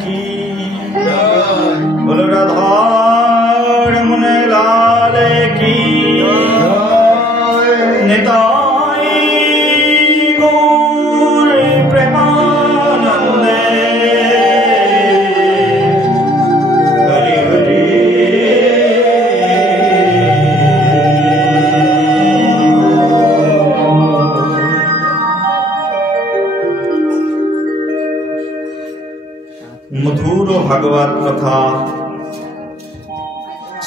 की बोलो राधारमण लाल की निताई गौर प्रेमानंदे हरि हरि मधुर भागवत कथा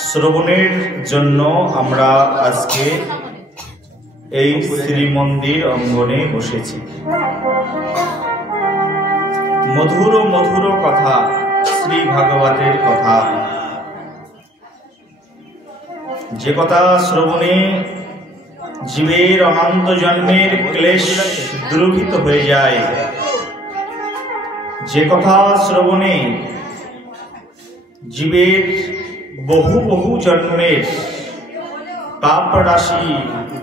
श्रवणेर जन्य आमरा आजके এই শ্রীমন্দির অঙ্গনে বসেছি। মধুর মধুর কথা, শ্রী ভাগবতের কথা, যে কথা শ্রবণে জীবের অনন্ত জন্মের ক্লেশ দূরীভূত হয়ে যায়, যে কথা শ্রবণে জীবের বহু বহু জন্মের পাপ রাশি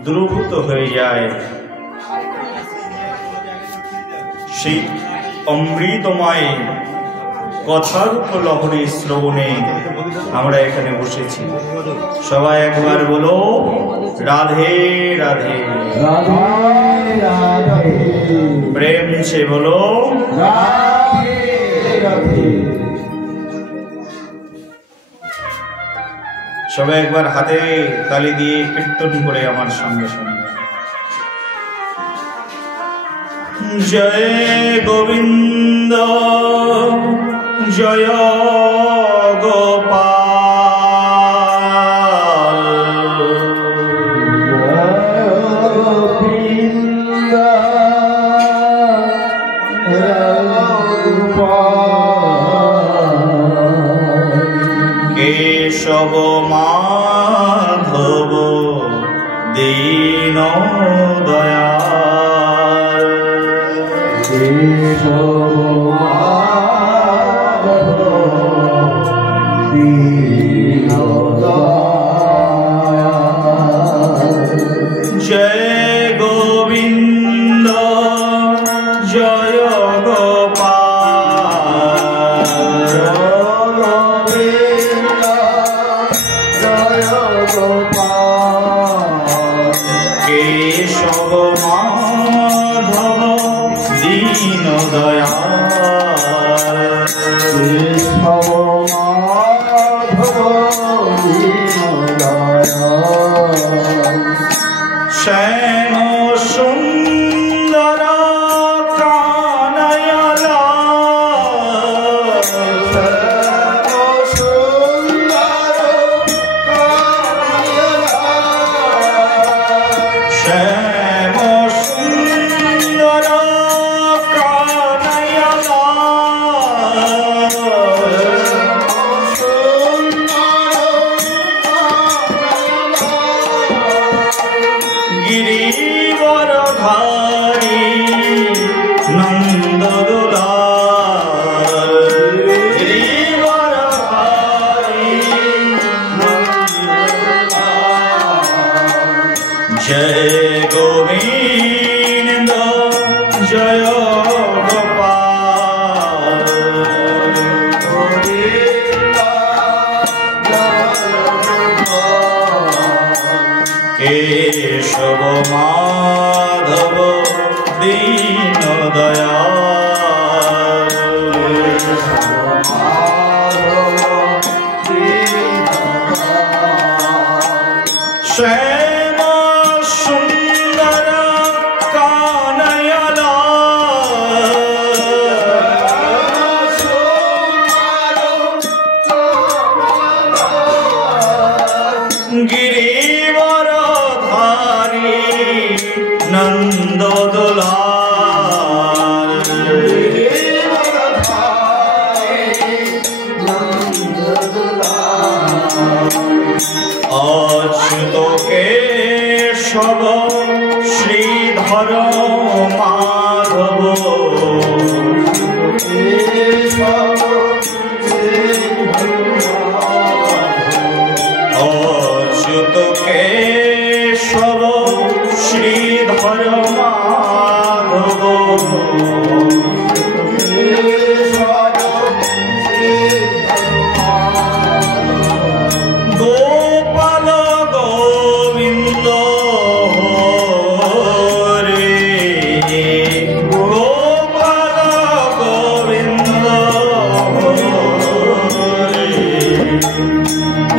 দূরীভূত হয়ে যায়, সেই অমৃতময় কথার লহরী শ্রবণে আমরা এখানে বসেছি। সবাই একবার বলো রাধে রাধে, প্রেম সে বলো রাধে রাধে। সবাই একবার হাতে তালি দিয়ে কীর্তন করে আমার সঙ্গে সঙ্গে জয় গোবিন্দ জয় গোপাল, গোবিন্দ কেশব মাধব দীন দয়াল, কেশব মাধব দীন দয়াল। জয় গোবিন্দ জয় গোপাল, কেশব মাধব দীন দয়াল, কেশব মাধব দীন দয়াল। শ্যাম সুন্দর কানয়া লাল, শ্যাম সুন্দর কানয়া লাল, গিরিবরধারী নন্দ দুলাল, গিরিবরধারী নন্দ দুলাল। জয় গোবিন্দ জয় গোপাল, গোবিন্দ কেশব মাধব দীন দয়াল, শ্যাম সুন্দর কানয়া লাল, গিরিবরধারী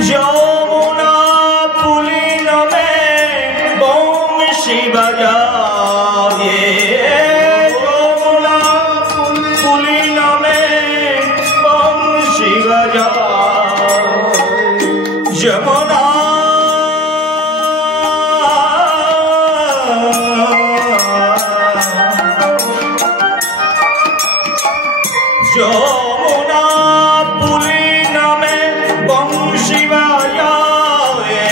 যমুনা পুলিন মে বংশী বাজায়ে যমুনা পুলিন মে বংশী বাজায়ে যমুনা যমুনা পুলিন মে বংশী বাজায়ে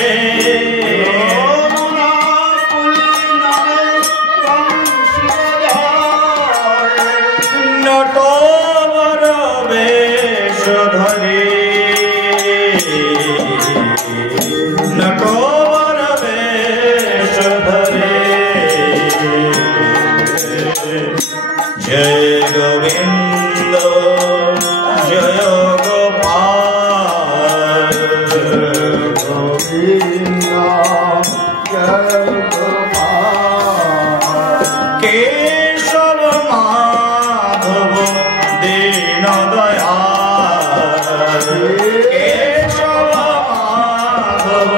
যমুনা পুলিন মে বংশী বাজায়ে নটবর বেশ ধরে নটবর বেশ ধরে জয় গোবিন্দ জয় গোপাল গোবিন্দ জয় গোপাল কেশব মাধব দীন দয়াল কেশব মাধব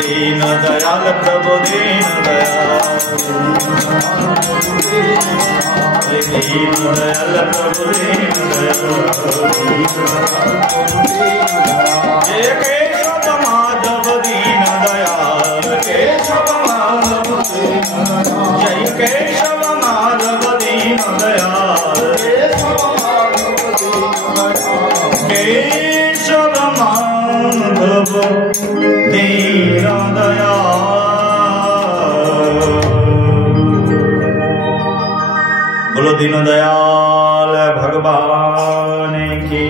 দীন দয়াল প্রভু দীন দয়াল दीन दयाल प्रभु दीन दयाल जय केशव माधव दीन दयाल केशव माधव जय केशव माधव दीन दयाल केशव माधव दीन दयाल बोलो दीन दयाल भगवान की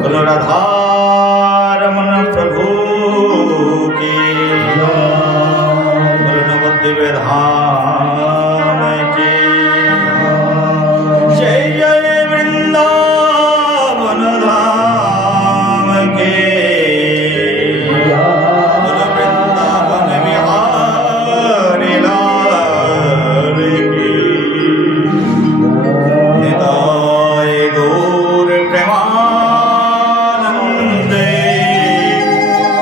बोलो राधा रमन प्रभु की बोलो नवद्वीप धाम की जय जय वृंदावन धाम के बोलो वृंदावन बिहारी लाल की निताय गौर प्रेमानंदे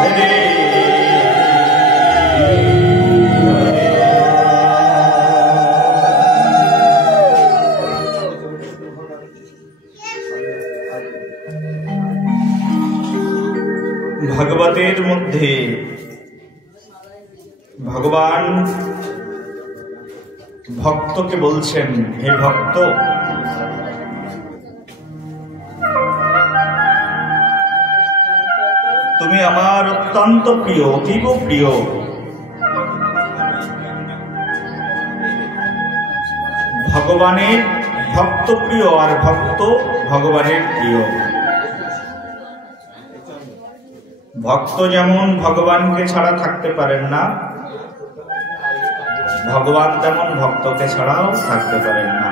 हरे ভগবতের মধ্যে ভগবান ভক্তকে বলছেন, হে ভক্ত, তুমি আমার অত্যন্ত প্রিয়, অতীব প্রিয়। ভগবানের ভক্ত প্রিয় আর ভক্ত ভগবানের প্রিয়। ভক্ত যেমন ভগবানকে ছাড়া থাকতে পারেন না, ভগবান তেমন ভক্তকে ছাড়াও থাকতে পারেন না।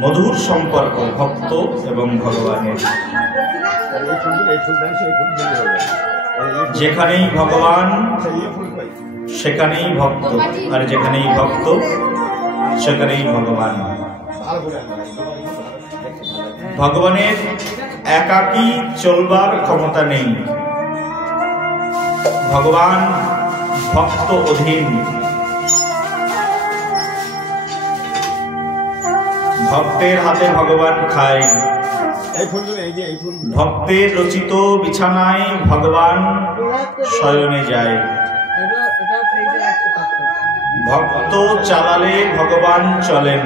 মধুর সম্পর্ক ভক্ত এবং ভগবানের। যেখানেই ভগবান সেখানেই ভক্ত, আর যেখানেই ভক্ত সেখানেই ভগবান। ভগবানের একাকী চলবার ক্ষমতা নেই। ভগবান ভক্ত অধীন। ভক্তের হাতে ভগবান খায়। ভক্তের রচিত বিছানায় ভগবান শয়নে যায়। ভক্ত চালালে ভগবান চলেন।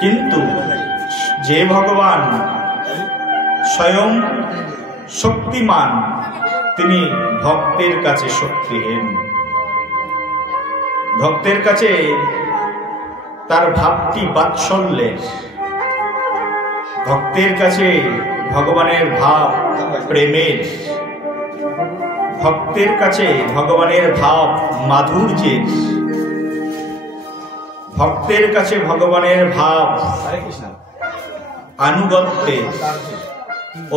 কিন্তু যে ভগবান স্বয়ং শক্তিমান, তিনি ভক্তের কাছে শক্তিহীন। ভক্তের কাছে তার ভাবটি বাৎসল্যের। ভক্তের কাছে ভগবানের ভাব প্রেমের। ভক্তের কাছে ভগবানের ভাব মাধুর্যের। ভক্তের কাছে ভগবানের ভাব আনুগত্যের,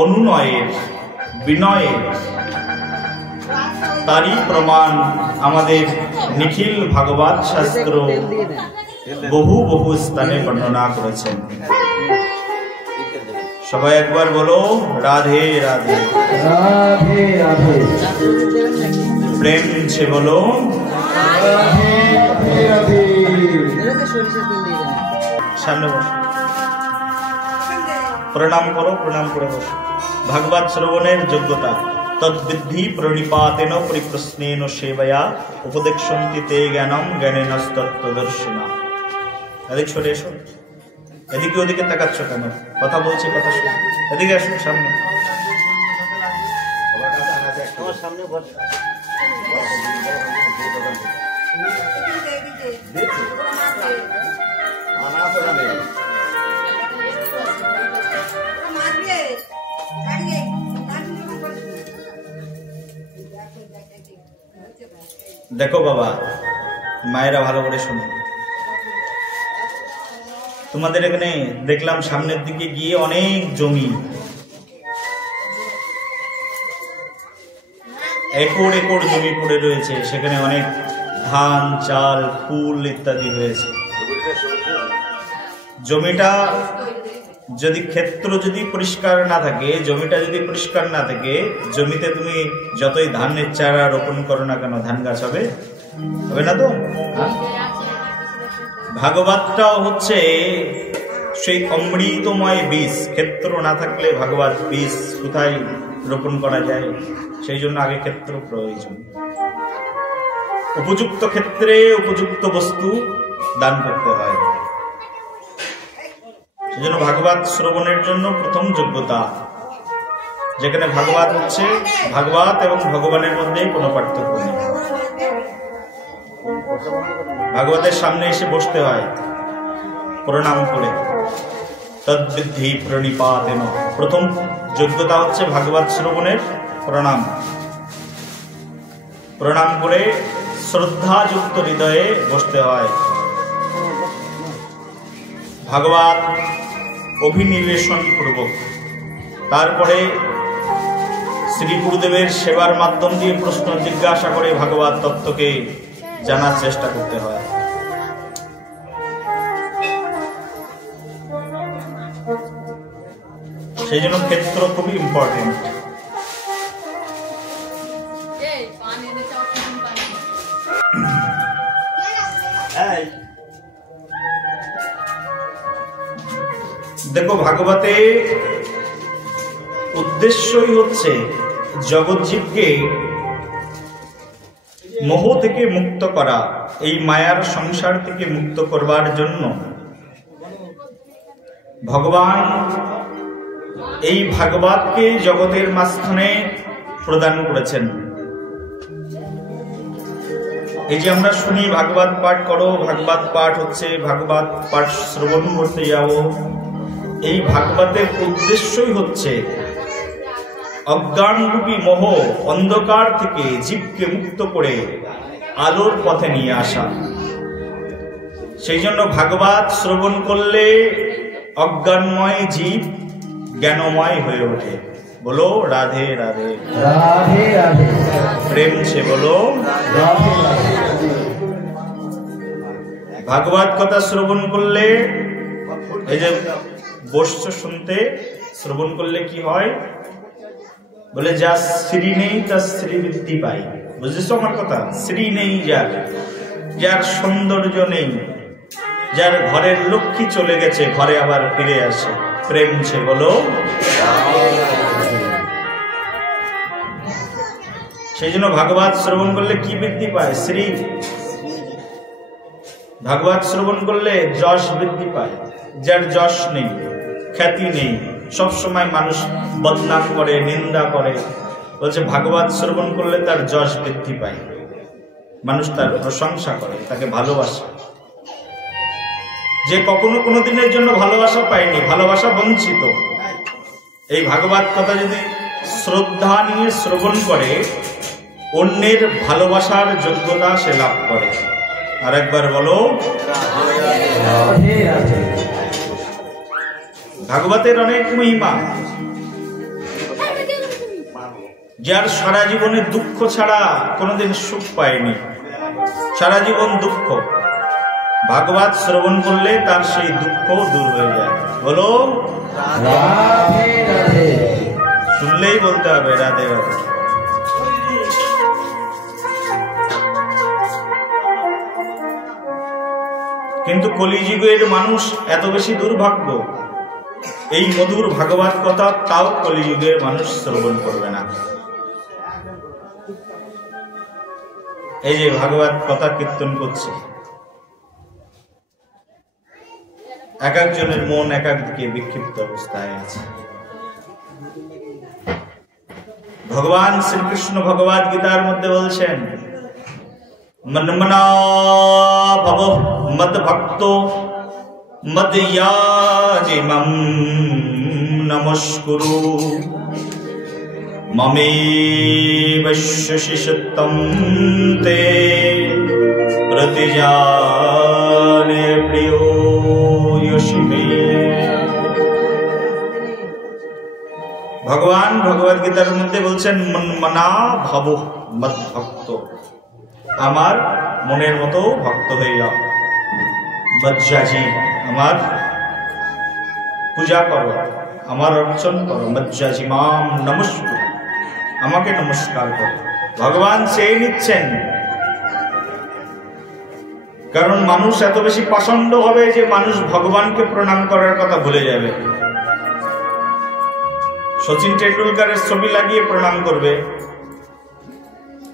অনুনয়ের, বিনয়ের। তারই প্রমাণ আমাদের নিখিল ভাগবত শাস্ত্র বহু বহু স্থানে বর্ণনা করেছেন। সবাই একবার বলো রাধে রাধে। রাধে রাধে। প্রেম সে বলো রাধে রাধে। সামনে বসো, প্রণাম করো, প্রণাম করে বসো। ভাগবত শ্রবণের যোগ্যতা তদ্বিদ্ধি প্রণিপাতেন পরিপ্রশ্নেন সেবয়া উপদেক্ষন্তি তে জ্ঞানম জ্ঞানেনস্তত্ত্বদর্শিনা। এদিকে সরে এসো, এদিকে ওদিকে তাকাচ্ছ কেন? কথা বলছি, কথা শুনো। এদিকে আসো সামনে। দেখো বাবা, মায়েরা ভালো করে শুনো। তোমাদের এখানে দেখলাম সামনের দিকে গিয়ে অনেক জমি, একর একর জমি পড়ে রয়েছে, সেখানে অনেক ধান, চাল, ফুল ইত্যাদি হয়েছে। জমিটা যদি ক্ষেত্র যদি পরিষ্কার না থাকে, জমিটা যদি পরিষ্কার না থাকে, জমিতে তুমি যতই ধানের চারা রোপণ করো না কেন, ধান গাছ হবে? হবে না তো? ভাগবতটাও হচ্ছে সেই অমৃতময় বীজ। ক্ষেত্র না থাকলে ভাগবত বীজ কোথায় রোপণ করা যায়? সেই জন্য আগে ক্ষেত্র প্রয়োজন। উপযুক্ত ক্ষেত্রে উপযুক্ত বস্তু দান করতে হয়। সেজন্য ভাগবত শ্রবণের জন্য প্রথম যোগ্যতা, যেখানে ভাগবত হচ্ছে ভাগবত এবং ভগবানের মধ্যে কোনো পার্থক্য নেই। ভাগবতের সামনে এসে বসতে হয় প্রণাম করে, তদ্বিদ্ধি প্রণিপাতেন। প্রথম যোগ্যতা হচ্ছে ভাগবত শ্রবণের প্রণাম। প্রণাম করে শ্রদ্ধাযুক্ত হৃদয়ে বসতে হয়। ভাগবত অভিনিবেশন পূর্বক, তারপরে শ্রী গুরুদেবের সেবার মাধ্যম দিয়ে প্রশ্ন জিজ্ঞাসা করে ভাগবত তত্ত্বকে জানার চেষ্টা করতে হয়। সেই জন্য ক্ষেত্র খুবই ইম্পর্টেন্ট। দেখো, ভাগবতে উদ্দেশ্যই হচ্ছে জগৎজীবকে মোহ থেকে মুক্ত করা, এই মায়ার সংসার থেকে মুক্ত করবার জন্য ভগবান এই ভাগবতকে জগতের মাঝখানে প্রদান করেছেন। এই যে আমরা শুনি ভাগবত পাঠ করো, ভাগবত পাঠ হচ্ছে, ভাগবত পাঠ শ্রবণ করতে যাও, এই ভাগবতের উদ্দেশ্যই হচ্ছে অজ্ঞানরূপী মোহ অন্ধকার থেকে জীবকে মুক্ত করে আলোর পথে নিয়ে আসা। সেই জন্য ভাগবত শ্রবণ করলে অজ্ঞানময় জীব জ্ঞানময় হয়ে ওঠে। বলো রাধে রাধে। রাধে রাধে। প্রেম সে বলো রাধে রাধে। ভাগবত কথা শ্রবণ করলে, এই যে বসছো শুনতে, শ্রবণ করলে কি হয়? বলে যার শ্রী নেই তার শ্রী বৃদ্ধি পায়। বুঝেছো আমার কথা? শ্রী নেই যার, যার সৌন্দর্য নেই, যার ঘরের লক্ষ্মী চলে গেছে, ঘরে আবার ফিরে আসে। প্রেম সে বলো। সেই জন্য ভাগবত শ্রবণ করলে কি বৃদ্ধি পায়? শ্রী। ভাগবত শ্রবণ করলে যশ বৃদ্ধি পায়। যার যশ নেই, খ্যাতি নেই, সবসময় মানুষ বদনাম করে, নিন্দা করে, বলছে ভাগবত শ্রবণ করলে তার যশ বৃদ্ধি পায়, মানুষ তার প্রশংসা করে, তাকে ভালোবাসে। যে কখনো কোনো দিনের জন্য ভালোবাসা পায়নি, ভালোবাসা বঞ্চিত, এই ভাগবত কথা যদি শ্রদ্ধা নিয়ে শ্রবণ করে, অন্যের ভালোবাসার যোগ্যতা সে লাভ করে। আর একবার বলো ভাগবতের অনেক মহিমা। যার সারা জীবনে দুঃখ ছাড়া কোনোদিন সুখ পায়নি, সারা জীবন দুঃখ, ভাগবত শ্রবণ করলে তার সেই দুঃখ দূর হয়ে যায়। বলো রাধে রাধে। শুনলেই বলতে হবে রাধে রাধে। কিন্তু কলিযুগের মানুষ এত বেশি দুর্ভাগ্য, এই মধুর ভাগবত কথা তাও কলিযুগের মানুষ শ্রবণ করবে না। এই যে ভাগবত কথা কীর্তন করছে, এক একজনের মন এক এক দিকে বিক্ষিপ্ত অবস্থায় আছে। ভগবান শ্রীকৃষ্ণ ভগবদ গীতার মধ্যে বলছেন, মন্মনা ভব মদ ভক্ত মদয়াজিমম নমস্কুরু মমেবশ্যশিষতম তে প্রতিজানে প্রিয় ইয়সিমে। ভগবান ভগবদ গীতার মধ্যে বলছেন, মন্মনা ভব মদ ভক্ত, আমার মনের মতো ভক্ত হয়ে যাও। মজ্জাজি, আমার পূজা করো, আমার অর্চন করো। মজ্জাজি মাম নমস্কার, আমাকে নমস্কার করো। ভগবান চেয়ে নিচ্ছেন, কারণ মানুষ এত বেশি পাষণ্ড হবে যে মানুষ ভগবানকে প্রণাম করার কথা ভুলে যাবে। সচিন টেন্ডুলকারের ছবি লাগিয়ে প্রণাম করবে,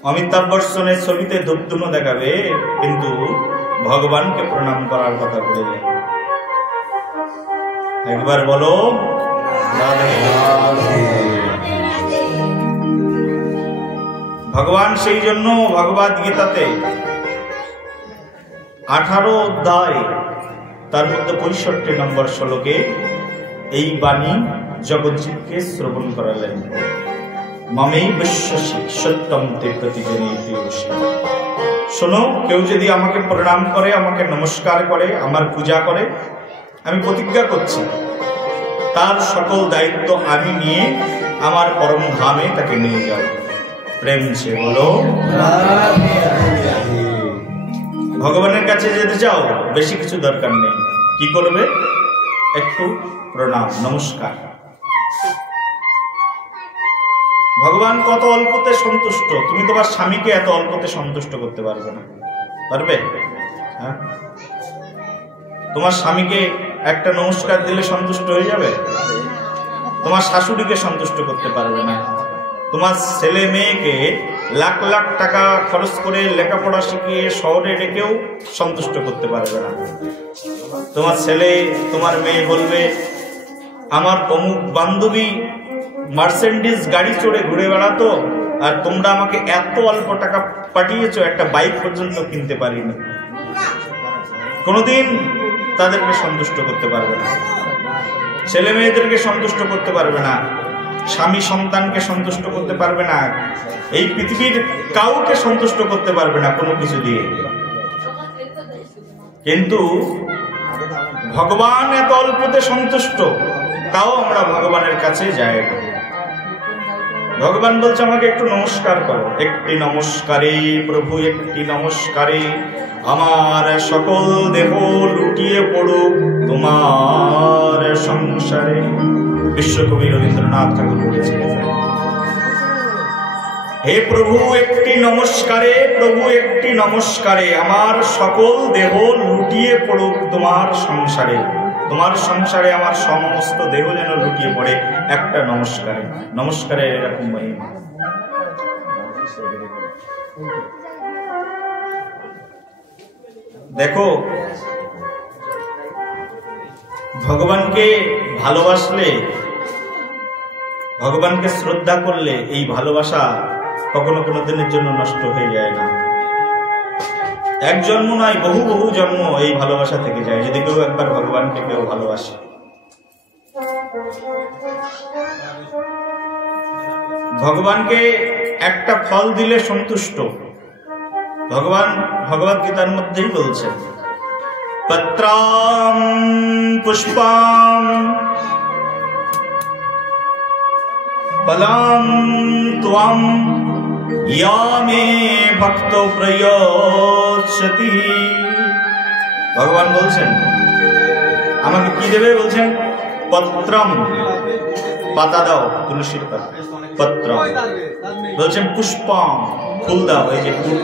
অমিতাভ বচ্চনের ছবিতে ধূপধুনো দেখাবে, কিন্তু ভগবানকে প্রণাম করার কথা ভুলে যায়। একবার বলো রাধে রাধে। ভগবান সেই জন্য ভগবদ গীতাতে 18 অধ্যায় তার মধ্যে 65 নম্বর শ্লোকে এই বাণী জগজ্জীবকে শ্রবণ করালেন। মামেই বিশ্বাসী সত্যম তে প্রতিজনেতি অবশ্যই। শোনো, কেউ যদি আমাকে প্রণাম করে, আমাকে নমস্কার করে, আমার পূজা করে, আমি প্রতিজ্ঞা করছি তার সকল দায়িত্ব আমি নিয়ে আমার পরম ধামে তাকে নিয়ে যাব। প্রেম সে বলো রাধে রাধে। ভগবানের কাছে যেতে চাও, বেশি কিছু দরকার নেই। কি করবে? একটু প্রণাম নমস্কার। ভগবান কত অল্পতে সন্তুষ্ট। তুমি তোমার স্বামীকে এত অল্পতে সন্তুষ্ট করতে পারবে না, পারবে? হ্যাঁ, তোমার স্বামীকে একটা নমস্কার দিলে সন্তুষ্ট হয়ে যাবে? তোমার শাশুড়িকে সন্তুষ্ট করতে পারবে না। তোমার ছেলে মেয়েকে লাখ লাখ টাকা খরচ করে লেখাপড়া শিখিয়ে শহরে রেখেও সন্তুষ্ট করতে পারবে না। তোমার ছেলে তোমার মেয়ে বলবে, আমার অমুক বান্ধবী মার্সেন্ডিজ গাড়ি চড়ে ঘুরে বেড়াতো, আর তোমরা আমাকে এত অল্প টাকা পাঠিয়েছো, একটা বাইক পর্যন্ত কিনতে পারিনি। কোনোদিন তাদেরকে সন্তুষ্ট করতে পারবে না, ছেলে মেয়েদেরকে সন্তুষ্ট করতে পারবে না, স্বামী সন্তানকে সন্তুষ্ট করতে পারবে না, এই পৃথিবীর কাউকে সন্তুষ্ট করতে পারবে না কোনো কিছু দিয়ে। কিন্তু ভগবান এত অল্পতে সন্তুষ্ট, তাও আমরা ভগবানের কাছে যাই। ভগবান বলছে, আমাকে একটু নমস্কার করো। একটি নমস্কারে প্রভু, একটি নমস্কারে আমার সকল দেহ লুটিয়ে পড়ুক তোমার সংসারে। বিশ্বকবি রবীন্দ্রনাথ ঠাকুর বলেছিলেন, হে প্রভু একটি নমস্কারে, প্রভু একটি নমস্কারে আমার সকল দেহ লুটিয়ে পড়ুক তোমার সংসারে। তোমার সংসারে আমার সমস্ত দেহ যেন লুটিয়ে পড়ে একটা নমস্কারে। নমস্কারের এরকম মহিমা। দেখো, ভগবানকে ভালোবাসলে, ভগবানকে শ্রদ্ধা করলে এই ভালোবাসা কখনো কোনো দিনের জন্য নষ্ট হয়ে যায় না। এক জন্ম নয়, বহু বহু জন্ম এই ভালোবাসা থেকে যায়, যদি কেউ একবার ভগবানকে কেউ ভালোবাসে। ভগবানকে একটা ফল দিলে সন্তুষ্ট। ভগবান ভগবদ গীতার মধ্যেই বলছেন, পত্রাম পুষ্পাম ফলাম ত্বম ইয়া মে ভক্তো প্রয়োচ্যতি ভগবান বলছেন আমাকে কি দেবে? বলছেন পত্রম, পাতা দাও, তুলসীর পাতা। পত্রম বলছেন পুষ্পম, ফুল দাও। এই যে ফুল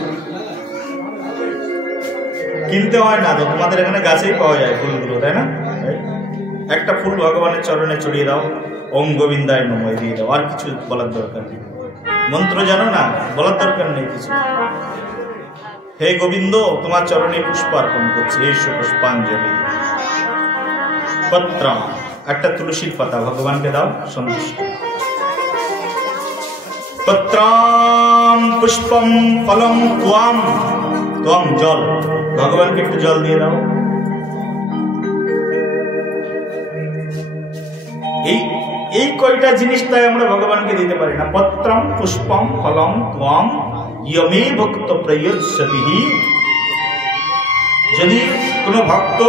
কিনতে হয় না তো, তোমাদের এখানে গাছেই পাওয়া যায় ফুলগুলো, তাই না? একটা ফুল ভগবানের চরণে চড়িয়ে দাও, ওম গোবিন্দায় নমঃ দিয়ে দাও। আর কিছু বলার দরকার নেই। মন্ত্র জানো না, বলার দরকার নেই কিছু। হে গোবিন্দ, তোমার চরণে পুষ্পার্পণ করছি, এই পুষ্পাঞ্জলি। পত্র, একটা তুলসীর পাতা ভগবানকে দাও, সন্তুষ্ট। পত্রম পুষ্পম ফলম ত্বম, ত্বম জল, ভগবানকে একটু জল দিয়ে দাও। এই কয়টা জিনিস তাই আমরা ভগবানকে দিতে পারি না। পত্রম পুষ্পম ফলম ত্বম ইয়মে ভক্ত প্রয়োজ্যতিহি। যদি কোনো ভক্ত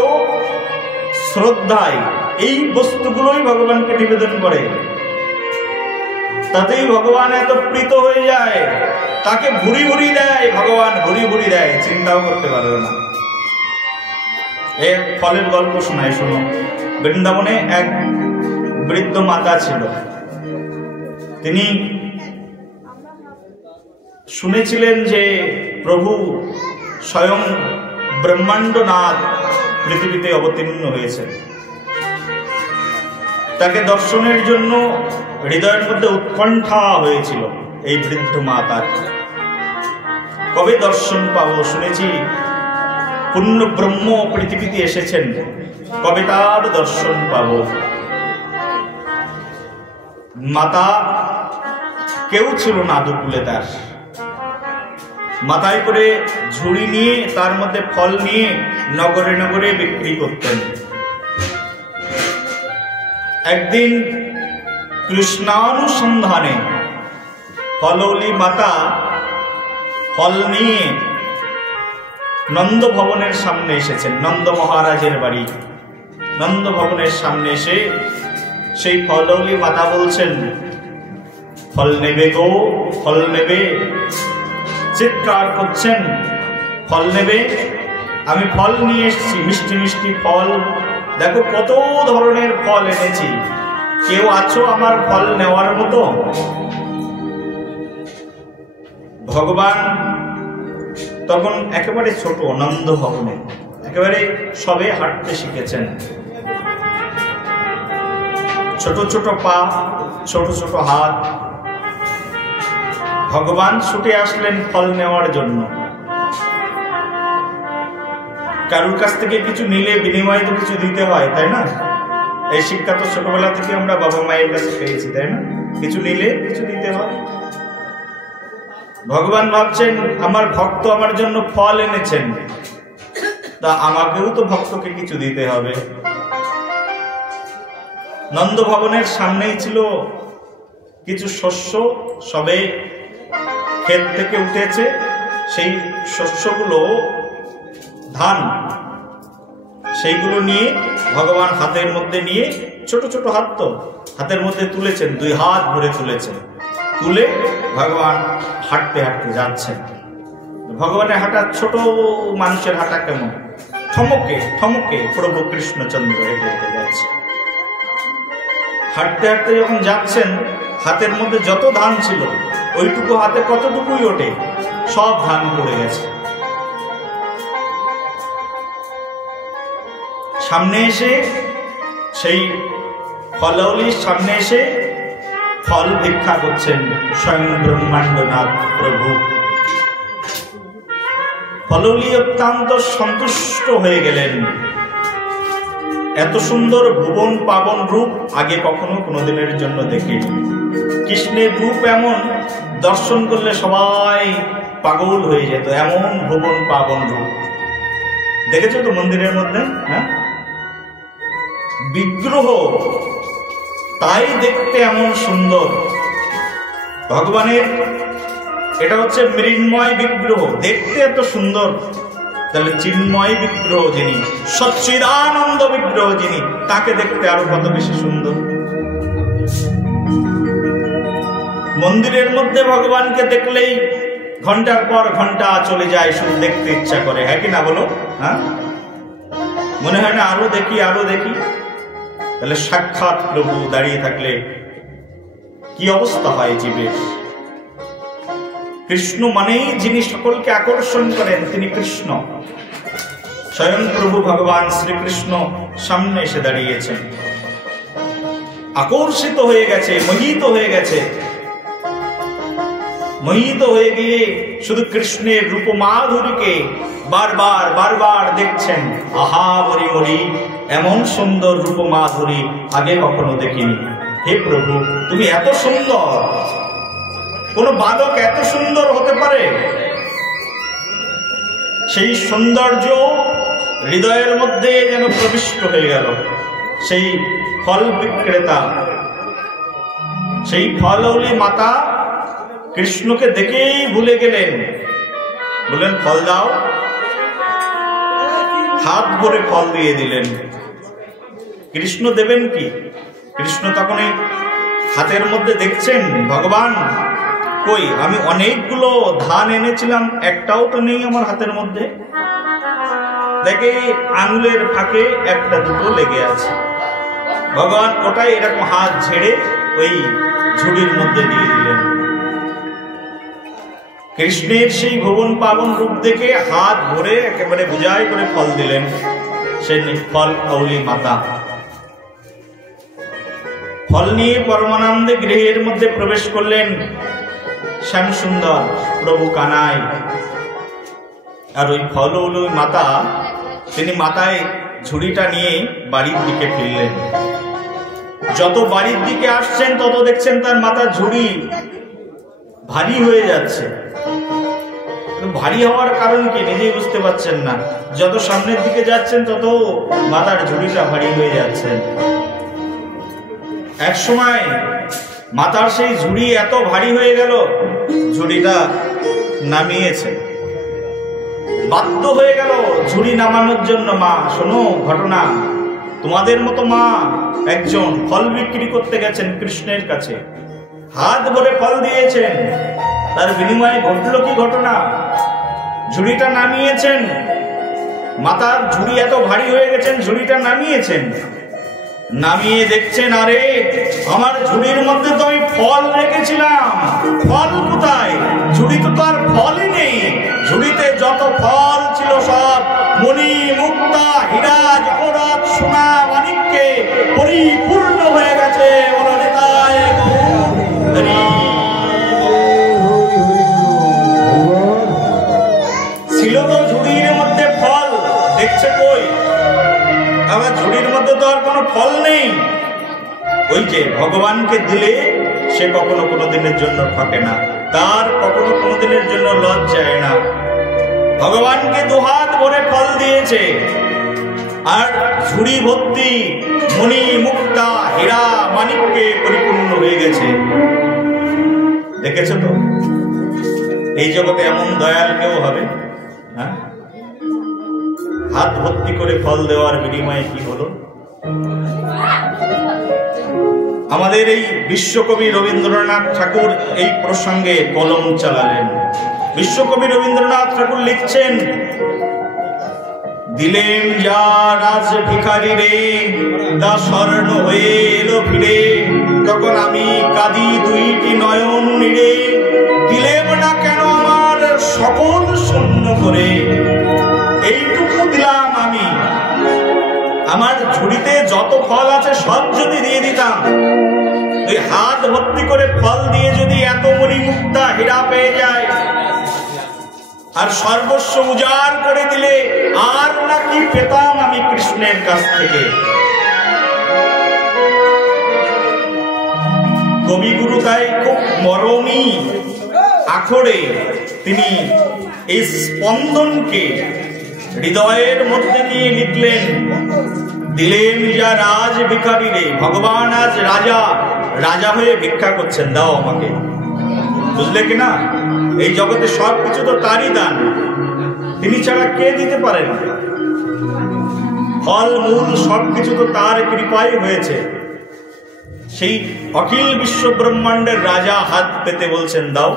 শ্রদ্ধায় এই বস্তুগুলোই ভগবানকে নিবেদন করে, তাতেই ভগবান এত প্রীত হয়ে যায়, তাকে ভুরি ভুরি দেয়, ভগবান ভুরি ভুরি দেয়, চিন্তাও করতে পারবে না। এক ফলের গল্প শোনায়, শুনো। বৃন্দাবনে এক বৃদ্ধ মাতা ছিল। তিনি শুনেছিলেন যে প্রভু স্বয়ং ব্রহ্মাণ্ডনাথ পৃথিবীতে অবতীর্ণ হয়েছে। তাকে দর্শনের জন্য হৃদয়ের মধ্যে উৎকণ্ঠা হয়েছিল এই বৃদ্ধ মাতার। কবে দর্শন পাবো? শুনেছি পূর্ণ ব্রহ্ম পৃথিবীতে এসেছেন, কবে তার দর্শন পাবো? মাতা কেউ ছিল না দুকুলে, তার মাথায় করে ঝুড়ি নিয়ে তার মধ্যে ফল নিয়ে নগরে নগরে বিক্রি করতেন। একদিন কৃষ্ণানুসন্ধানে ফলৌলি মাতা ফল নিয়ে নন্দ ভবনের সামনে এসেছেন। নন্দ মহারাজের বাড়ি, নন্দ ভবনের সামনে এসে সেই ফলৌলি মাতা বলছেন, ফল নেবে গো, ফল নেবে। চিৎকার করছেন, ফল নেবে? আমি ফল নিয়ে এসেছি, মিষ্টি মিষ্টি ফল, দেখো কত ধরনের ফল এনেছি, কেউ আছো আমার ফল নেওয়ার মতো? ভগবান তখন একেবারে ছোট, নন্দ ভবনে একেবারে সবে হাঁটতে শিখেছেন। ছোট ছোট পা, ছোট ছোট হাত। ভগবান ছুটে আসলেন ফল নেওয়ার জন্য। কারুর কাছ থেকে কিছু নিলে বিনিময়ে তো কিছু দিতে হয়, তাই না? এই শিক্ষা তো ছোটবেলা থেকে আমরা বাবা মায়ের কাছে পেয়েছি, তাই না? কিছু নিলে কিছু দিতে হয়। ভগবান ভাবছেন আমার ভক্ত আমার জন্য ফল এনেছেন, তা আমাকেও তো ভক্তকে কিছু দিতে হবে। নন্দ ভবনের সামনেই ছিল কিছু শস্য, সবে ক্ষেত থেকে উঠেছে। সেই শস্যগুলো ধান, সেইগুলো নিয়ে ভগবান হাতের মধ্যে নিয়ে, ছোট ছোট হাত তো, হাতের মধ্যে তুলেছেন, 2 হাত ভরে তুলেছেন। তুলে ভগবান হাঁটতে হাঁটতে যাচ্ছেন। ভগবানের হাঁটা ছোট মানুষের হাঁটা কেমন? ঠমকে ঠমকে প্রভু কৃষ্ণচন্দ্র হেঁটে হেঁটে যাচ্ছে। হাঁটতে হাঁটতে যখন যাচ্ছেন, হাতের মধ্যে যত ধান ছিল ওইটুকু হাতে কতটুকুই ওঠে, সব ধান পড়ে গেছে। সামনে এসে সেই ফলৌলির সামনে এসে ফল ভিক্ষা করছেন স্বয়ং ব্রহ্মাণ্ডনাথ প্রভু। ফলৌলি অত্যন্ত সন্তুষ্ট হয়ে গেলেন। এত সুন্দর ভুবন পাবন রূপ আগে কখনো কোনোদিনের জন্য দেখিনি। কৃষ্ণের রূপ এমন, দর্শন করলে সবাই পাগল হয়ে যেত, এমন ভুবন পাবন রূপ। দেখেছো তো মন্দিরের মধ্যে? হ্যাঁ, বিগ্রহ তাই দেখতে এমন সুন্দর। ভগবানের এটা হচ্ছে মৃন্ময় বিগ্রহ, দেখতে এত সুন্দর। তাহলে চিন্ময় বিগ্রহ যিনি, সচ্চিদানন্দ বিগ্রহ যিনি, তাকে দেখতে আরো কত বেশি সুন্দর। মন্দিরের মধ্যে ভগবানকে দেখলেই ঘন্টার পর ঘন্টা চলে যায়, শুধু দেখতে ইচ্ছা করে, হ্যাঁ কি না বলো? হ্যাঁ, মনে হয় না আরো দেখি আরো দেখি। তাহলে সাক্ষাৎ প্রভু দাঁড়িয়ে থাকলে কি অবস্থা হয় জীবের। কৃষ্ণ মানেই যিনি সকলকে আকর্ষণ করেন তিনি কৃষ্ণ। স্বয়ং প্রভু ভগবান শ্রীকৃষ্ণ সামনে এসে দাঁড়িয়েছেন, আকর্ষিত হয়ে গেছে, মোহিত হয়ে গেছে। মোহিত হয়ে গিয়ে শুধু কৃষ্ণের রূপ মাধুরীকে বারবার বারবার দেখছেন। আহা মরি মরি, এমন সুন্দর রূপ মাধুরী আগে কখনো দেখিনি। হে প্রভু, তুমি এত সুন্দর, কোন বালক এত সুন্দর হতে পারে? সেই সৌন্দর্য হৃদয়ের মধ্যে যেন প্রবিষ্ট হয়ে গেল। সেই ফল বিক্রেতা, সেই ফলওলি মাতা কৃষ্ণকে দেখেই ভুলে গেলেন। বললেন ফল দাও, হাত ভরে ফল দিয়ে দিলেন। কৃষ্ণ দেবেন কি? কৃষ্ণ তখন হাতের মধ্যে দেখছেন ভগবান কই, আমি অনেকগুলো ধান এনেছিলাম, একটাও তো নেই আমার হাতের মধ্যে। দেখে আঙুলের ফাঁকে একটা দুটো লেগে আছে। ভগবান ওটাই এরকম হাত ঝেড়ে ওই ঝুড়ির মধ্যে দিয়ে দিলেন। কৃষ্ণের সেই ভুবন পাবন রূপ দেখে হাত ভরে একেবারে বুঝাই করে ফল দিলেন সে নিষ্ফল অউলি মাতা। ফল নিয়ে পরমানন্দে গৃহের মধ্যে প্রবেশ করলেন শ্যাম সুন্দর প্রভু কানাই। আর ওই ফল অউলি মাতা, তিনি মাথায় ঝুড়িটা নিয়ে বাড়ির দিকে ফিরলেন। যত বাড়ির দিকে আসছেন তত দেখছেন তার মাথার ঝুড়ি ভারী হয়ে যাচ্ছে। ভারী হওয়ার কারণ কি নিজেই বুঝতে পারছেন না। যত সামনের দিকে যাচ্ছেন তত মাথার ঝুড়িটা ভারী হয়ে যাচ্ছে। এক সময় মাথার সেই ঝুড়ি এত ভারী হয়ে গেল, ঝুড়িটা নামিয়েছে, বাধ্য হয়ে গেল ঝুড়ি নামানোর জন্য। মা শোনো ঘটনা, তোমাদের মতো মা একজন ফল বিক্রি করতে গেছেন কৃষ্ণের কাছে, হাত ভরে ফল দিয়েছেন, তার বিনিময়ে ঘটল কি ঘটনা? ঝুড়িটা নামিয়েছেন, মাথার ঝুড়ি এত ভারী হয়ে গেছেন, ঝুড়িটা নামিয়েছেন, নামিয়ে দেখছেন আরে আমার ঝুড়ির মধ্যে তো আমি ফল রেখেছিলাম, ফল কোথায়? ঝুড়িতে তো আর ফলই নেই। ঝুড়িতে যত ফল ছিল সব মণি মুক্তা হীরা জহরত সোনা মানিক্যে পরিপূর্ণ হয়ে গেছে। ছিল তো ঝুড়ির মধ্যে ফল, দেখছে কই আবার ঝুড়ির মধ্যে তো আর কোনো ফল নেই। ওই যে ভগবানকে দিলে সে কখনো কোনো দিনের জন্য ঠকে না, তার কখনো কোনো দিনের জন্য লজ্জায় না। ভগবানকে দুহাত ভরে ফল দিয়েছে, আর ঝুড়ি ভর্তি মণি মুক্তা হীরা মানিক্যে পরিপূর্ণ হয়ে গেছে। দেখেছো তো এই জগতে এমন দয়াল কেউ হবে? হ্যাঁ, হাত ভর্তি করে ফল দেওয়ার বিনিময়ে কি হলো? আমাদের এই বিশ্বকবি রবীন্দ্রনাথ ঠাকুর এই প্রসঙ্গে কলম চালালেন। বিশ্বকবি রবীন্দ্রনাথ ঠাকুর লিখছেন, দিলেম যা রাজ ভিখারি রে, তা স্বর্ণ হয়ে এলো ফিরে, তখন আমি কাঁদি দুইটি নয়ন নিড়ে, দিলেম না কেন আমার সকল শূন্য করে, এইটুকু দিলাম আমি। আমার ঝুড়িতে যত ফল আছে সব যদি দিয়ে দিতাম, ওই হাত ভর্তি করে ফল দিয়ে যদি এত মণি মুক্তা হীরা পেয়ে যায়, আর সর্বস্ব উজাড় করে দিলে আর নাকি পেতাম আমি কৃষ্ণের কাছ থেকে। কবিগুরু তাই খুব মরমী আখড়ে তিনি এই স্পন্দনকে হৃদয়ের মধ্যে নিয়ে লিখলেন, দিলেন যা রাজ ভিখারি রে। ভগবান আজ রাজা, রাজা হয়ে ভিক্ষা করছেন, দাও আমাকে। বুঝলে কিনা? এই জগতে সবকিছু তো তারই দান, তিনি ছাড়া কে দিতে পারেন? ফল মূল সবকিছু তো তার কৃপায় হয়েছে। সেই অখিল বিশ্ব ব্রহ্মাণ্ডের রাজা হাত পেতে বলছেন দাও।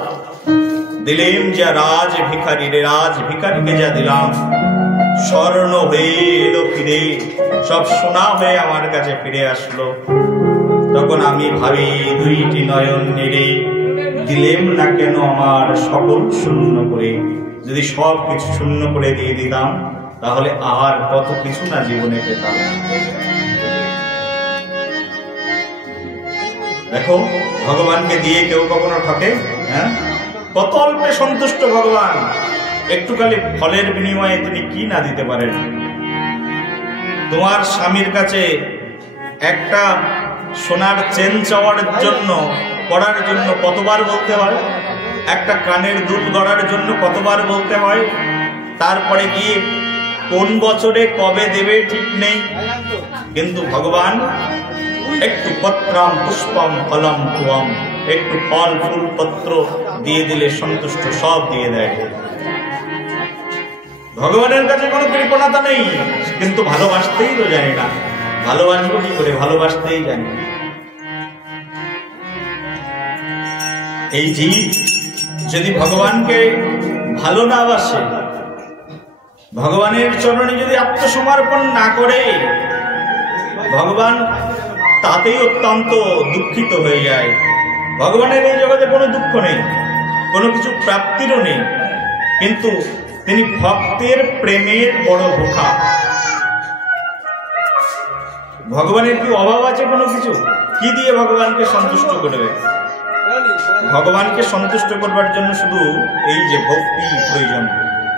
দিলেম যা রাজ ভিখারি রে, রাজ ভিখারিকে যা দিলাম স্বর্ণ হয়ে এলো ফিরে, সব সোনা হয়ে আমার কাছে ফিরে আসলো। তখন আমি ভাবি দুইটি নয়ন নেড়ে, দিলেম না কেন আমার সকল শূন্য করে। যদি সব কিছু শূন্য করে দিয়ে দিতাম তাহলে আর কত কিছু না জীবনে পেতাম। দেখো ভগবানকে দিয়ে কেউ কখনো ঠকে? হ্যাঁ, কত অল্পে সন্তুষ্ট ভগবান। একটুখানি ফলের বিনিময়ে তিনি কি না দিতে পারেন। তোমার স্বামীর কাছে একটা সোনার চেন চাওয়ার জন্য, করার জন্য কতবার বলতে হয়? একটা কানের দুল গড়ার জন্য কতবার বলতে হয়? তারপরে গিয়ে কোন বছরে কবে দেবে ঠিক নেই। কিন্তু ভগবান একটু পত্রাম পুষ্পম ফলম তুয়াম, একটু ফল ফুল পত্র দিয়ে দিলে সন্তুষ্ট, সব দিয়ে দেয়। ভগবানের কাছে কোনো কৃপণতা নেই, কিন্তু ভালোবাসতেই তো জানি না। ভালোবাসবো কি করে? ভালোবাসতেই জানি। এই জীব যদি ভগবানকে ভালো না বাসে, ভগবানের চরণে যদি আত্মসমর্পণ না করে, ভগবান তাতেই অত্যন্ত দুঃখিত হয়ে যায়। ভগবানের এই জগতে কোনো দুঃখ নেই, কোনো কিছু প্রাপ্তিরও নেই, কিন্তু তিনি ভক্তের প্রেমের বড় ভোখা। ভগবানের কি অভাব আছে কোনো কিছু? কি দিয়ে ভগবানকে সন্তুষ্ট করবে? ভগবানকে সন্তুষ্ট করবার জন্য শুধু এই যে ভক্তি প্রয়োজন।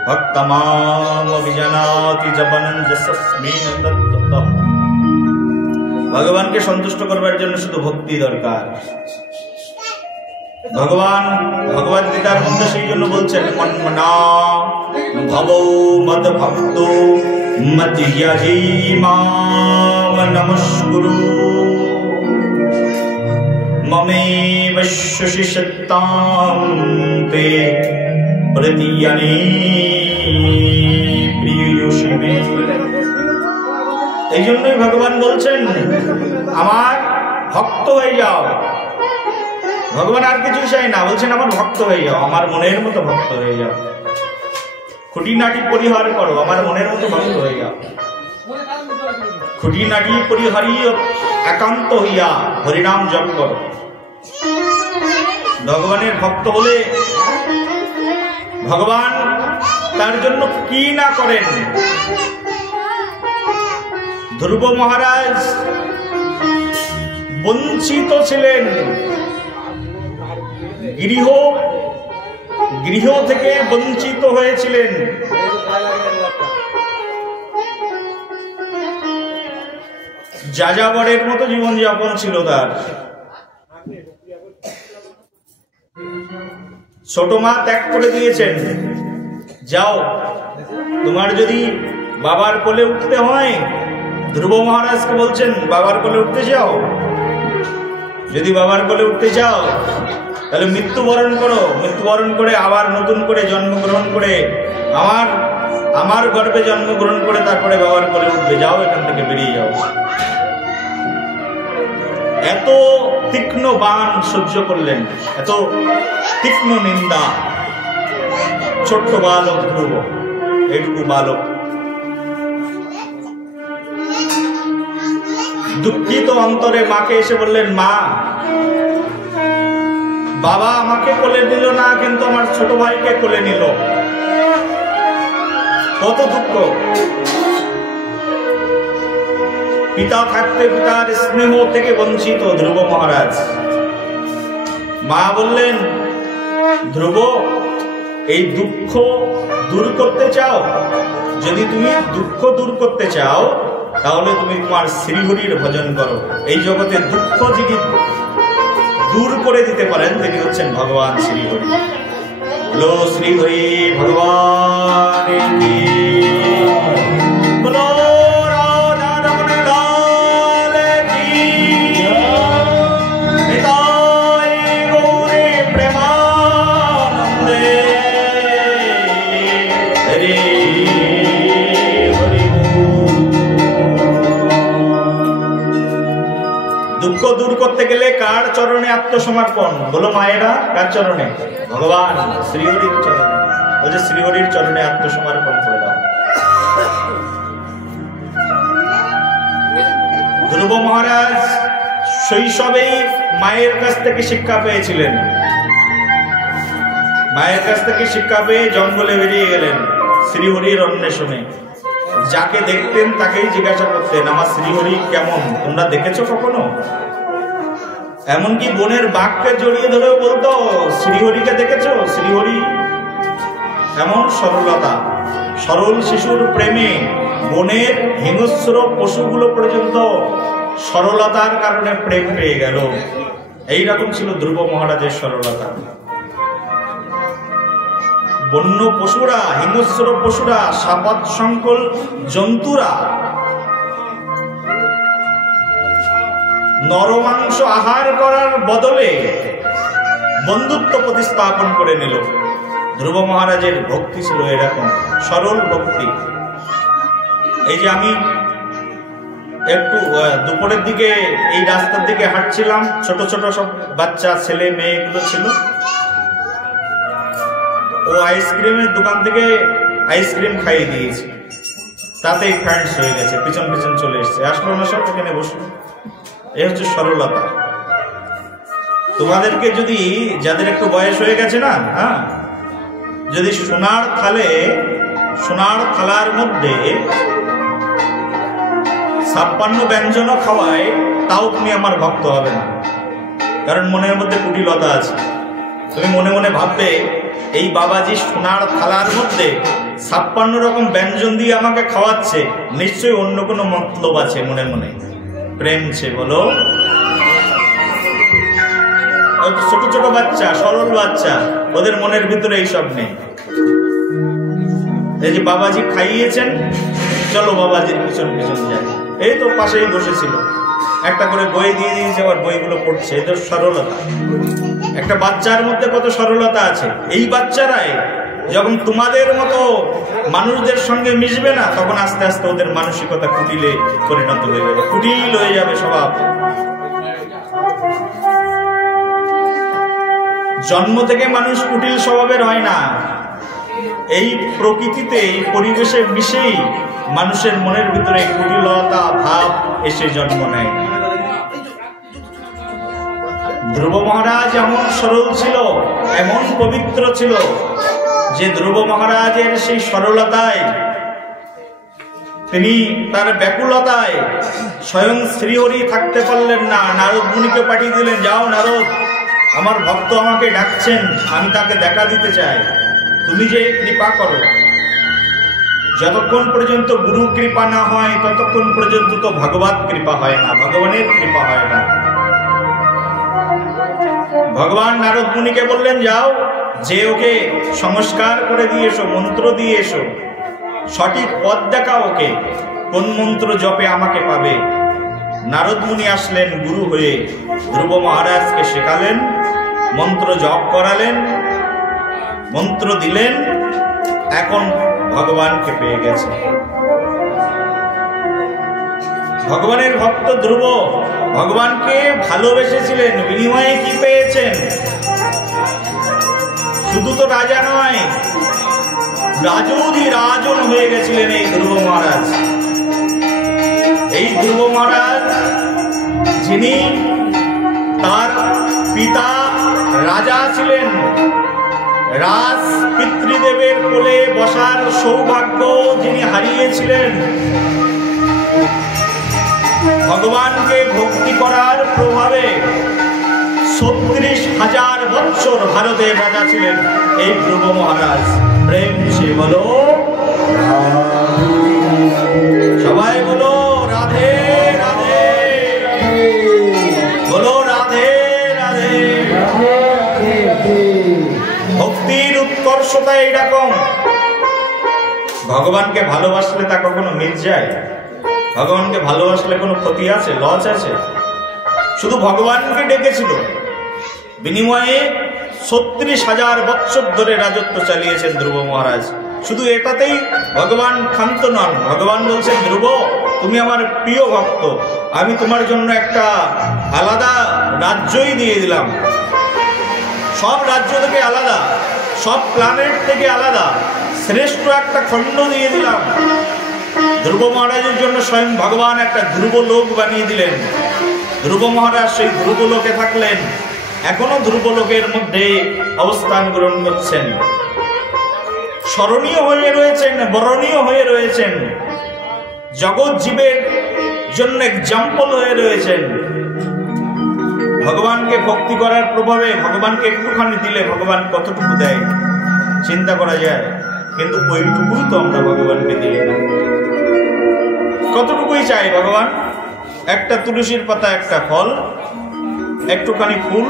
ভক্তমাম অভিজানাতি জপনং যস্মিন তত্ত্বতঃ। ভগবানকে সন্তুষ্ট করবার জন্য শুধু ভক্তি দরকার। ভগবান ভগবদ গীতার মধ্যে সেই জন্য বলছেন, মন্মনা ভব মদ ভক্ত মদ্যাজি মাম নমস্কুরু মমেব শশিষতাম তে প্রতীয়ানি প্রিয়সী মে। এই জন্যই ভগবান বলছেন আমার ভক্ত হয়ে যাও। ভগবান আর কিছু চাই না, বলছেন আমার ভক্ত হয়ে যাও, আমার মনের মতো ভক্ত হয়ে যাও। খুঁটিনাটি পরিহার করো, আমার মনের মতো ভক্ত হয়ে যাও। খুঁটিনাটি পরিহারি একান্ত হইয়া হরিনাম জপ করো। ভগবানের ভক্ত হলে ভগবান তার জন্য কি না করেন। ধ্রুব মহারাজ বঞ্চিত ছিলেন, গৃহ থেকে বঞ্চিত হয়েছিলেন। যাযাবরের মতো জীবনযাপন ছিল তার। ছোট মা ত্যাগ করে দিয়েছেন, যাও তোমার যদি বাবার কোলে উঠতে হয়, ধ্রুব মহারাজকে বলছেন বাবার কোলে উঠতে যাও। যদি বাবার কোলে উঠতে চাও তাহলে মৃত্যুবরণ করো, মৃত্যুবরণ করে আবার নতুন করে জন্মগ্রহণ করে আমার গর্ভে জন্মগ্রহণ করে তারপরে বাবার কোলে উঠবে। যাও, এখান থেকে বেরিয়ে যাও। এত তীক্ষ্ণ বাণ সহ্য করলেন, এত তীক্ষ্ণ নিন্দা। ছোট্ট বালক ধ্রুব, এইটুকু বালক দুঃখিত অন্তরে মাকে এসে বললেন, মা, বাবা আমাকে কোলে নিল না, কিন্তু আমার ছোট ভাইকে কোলে নিল। কত দুঃখ। পিতা থাকতে পিতার স্নেহ থেকে বঞ্চিত ধ্রুব মহারাজ। মা বললেন, ধ্রুব, এই দুঃখ দূর করতে চাও? যদি তুমি দুঃখ দূর করতে চাও তাহলে তুমি তোমার শ্রীহরির ভজন করো। এই জগতে দুঃখ যিনি দূর করে দিতে পারেন তিনি হচ্ছেন ভগবান শ্রীহরি। বলো শ্রীহরি ভগবান কি, বলো রাধা রমণ লাল কি, নিতাই গৌরে প্রেমানন্দে হরি হরি। দুঃখ দূর করতে গেলে কার চরণে আত্মসমর্পণ? বলো মায়েরা, কার চরণে? ভগবান শ্রীহরির চরণে। বলছে শ্রীহরির চরণে আত্মসমর্পণ করে দাও। ধ্রুব মহারাজ শৈশবেই মায়ের কাছ থেকে শিক্ষা পেয়েছিলেন। মায়ের কাছ থেকে শিক্ষা পেয়ে জঙ্গলে বেরিয়ে গেলেন শ্রীহরির অন্বেষণে। যাকে দেখতেন তাকেই জিজ্ঞাসা করতেন, আমার শ্রীহরি কেমন, তোমরা দেখেছো কখনো? এমনকি বনের বাঘকে জড়িয়ে ধরেও বলতো, শ্রীহরিকে দেখেছো? শ্রীহরি এমন সরলতা, সরল শিশুর প্রেমে বনের হিংস্র পশুগুলো পর্যন্ত সরলতার কারণে প্রেম পেয়ে গেল। এইরকম ছিল ধ্রুব মহারাজের সরলতা। বন্য পশুরা, হিংস্র পশুরা, সাপাত সংকল জন্তুরা নরমাংস আহার করার বদলে বন্ধুত্ব প্রতিস্থাপন করে নিল। ধ্রুব মহারাজের ভক্তি ছিল এরকম সরল ভক্তি। এই যে আমি একটু দুপুরের দিকে এই রাস্তার দিকে হাঁটছিলাম, ছোট ছোট সব বাচ্চা ছেলে মেয়েগুলো ছিল। ও আইসক্রিমের দোকান থেকে আইসক্রিম খাইয়ে দিয়েছে, তাতেই ফ্যান্স হয়ে গেছে, পিছন পিছন চলে এসছে, আসলো না সব এখানে বসলো। এই হচ্ছে সরলতা। তোমাদেরকে যদি, যাদের একটু বয়স হয়ে গেছে না, হ্যাঁ, যদি সোনার থালার মধ্যে 56 ব্যঞ্জন খাওয়ায়, তাও তুমি আমার ভক্ত হবে না, কারণ মনের মধ্যে কুটিলতা আছে। তুমি মনে মনে ভাববে, এই বাবাজি সোনার থালার মধ্যে 56 রকম ব্যঞ্জন দিয়ে আমাকে খাওয়াচ্ছে, নিশ্চয়ই অন্য কোনো মতলব আছে, মনে মনে প্রেম ছে। বলো, ছোট ছোট বাচ্চা, সরল বাচ্চা, ওদের মনের ভিতরে এইসব নেই। এই যে বাবাজি খাইয়েছেন, চলো বাবাজির পিছন পিছন যায়। এই তো পাশেই বসেছিল, একটা করে বই দিয়ে দিয়েছে, আবার বইগুলো পড়ছে। এদের সরলতা। একটা বাচ্চার মধ্যে কত সরলতা আছে। এই বাচ্চারাই যখন তোমাদের মতো মানুষদের সঙ্গে মিশবে না, তখন আস্তে আস্তে ওদের মানসিকতা কুটিলে পরিণত হয়ে যাবে, কুটিল হয়ে যাবে স্বভাব। জন্ম থেকে মানুষ কুটিল স্বভাবের হয় না। এই প্রকৃতিতে, এই পরিবেশে মিশেই মানুষের মনের ভিতরে কুটিলতা ভাব এসে জন্ম নেয়। ধ্রুব মহারাজ এমন সরল ছিল, এমন পবিত্র ছিল, যে ধ্রুব মহারাজের সেই সরলতায়, তিনি তার ব্যাকুলতায় স্বয়ং শ্রীহরি থাকতে পারলেন না। নারদ মুনিকে পাঠিয়ে দিলেন, যাও নারদ, আমার ভক্ত আমাকে ডাকছেন, আমি তাকে দেখা দিতে চাই, তুমি যে কৃপা করো। যতক্ষণ পর্যন্ত গুরু কৃপা না হয়, ততক্ষণ পর্যন্ত তো ভগবত কৃপা হয় না, ভগবানের কৃপা হয় না। ভগবান নারদ মুনিকে বললেন, যাও, যে ওকে সংস্কার করে দিয়ে এসো, মন্ত্র দিয়ে এসো, সঠিক পথ দেখাও ওকে, কোন মন্ত্র জপে আমাকে পাবে। নারদ মুনি আসলেন গুরু হয়ে, ধ্রুব মহারাজকে শেখালেন, মন্ত্র জপ করালেন, মন্ত্র দিলেন, এখন ভগবানকে পেয়ে গেছে। ভগবানের ভক্ত ধ্রুব ভগবানকে ভালোবেসেছিলেন, বিনিময়ে কি পেয়েছেন? শুধু তো রাজা নয়, রাজন হয়ে গেছিলেন এই ধ্রুব মহারাজ। এই ধ্রুব মহারাজ, যিনি তার পিতা রাজা ছিলেন, রাজ পিতৃদেবের কোলে বসার সৌভাগ্য যিনি হারিয়েছিলেন, ভগবানকে ভক্তি করার প্রভাবে 36,000 বৎসর ভারতের রাজা ছিলেন এই ধ্রুব মহারাজ। প্রেম সে বলো, সবাই বলো রাধে রাধে, বলো রাধে রাধে। ভক্তির উৎকর্ষতা এইরকম। ভগবানকে ভালোবাসলে তা কখনো মিট যায়? ভগবানকে ভালোবাসলে কোনো ক্ষতি আছে, লস আছে? শুধু ভগবানকে ডেকেছিল, বিনিময়ে 36,000 বৎসর ধরে রাজত্ব চালিয়েছেন ধ্রুব মহারাজ। শুধু এটাতেই ভগবান ক্ষান্ত নন। ভগবান বলছেন, ধ্রুব, তুমি আমার প্রিয় ভক্ত, আমি তোমার জন্য একটা আলাদা রাজ্যই দিয়ে দিলাম, সব রাজ্য থেকে আলাদা, সব প্ল্যানেট থেকে আলাদা, শ্রেষ্ঠ একটা খণ্ড দিয়ে দিলাম। ধ্রুব মহারাজের জন্য স্বয়ং ভগবান একটা ধ্রুব লোক বানিয়ে দিলেন। ধ্রুব মহারাজ সেই ধ্রুব লোকে থাকলেন, এখনো ধ্রুব লোকের মধ্যে অবস্থান গ্রহণ করছেন, স্মরণীয় হয়ে রয়েছেন, বরণীয় হয়ে রয়েছেন, জগৎ জীবের জন্য এক্সাম্পল হয়ে রয়েছেন। ভগবানকে ভক্তি করার প্রভাবে ভগবানকে একটুখানি দিলে ভগবান কতটুকু দেয় চিন্তা করা যায়, কিন্তু ওইটুকুই তো আমরা ভগবানকে দিই না। কতটুকুই চাই ভগবান? একটা তুলসীর পাতা, একটা ফল, একটুখানি ফুল,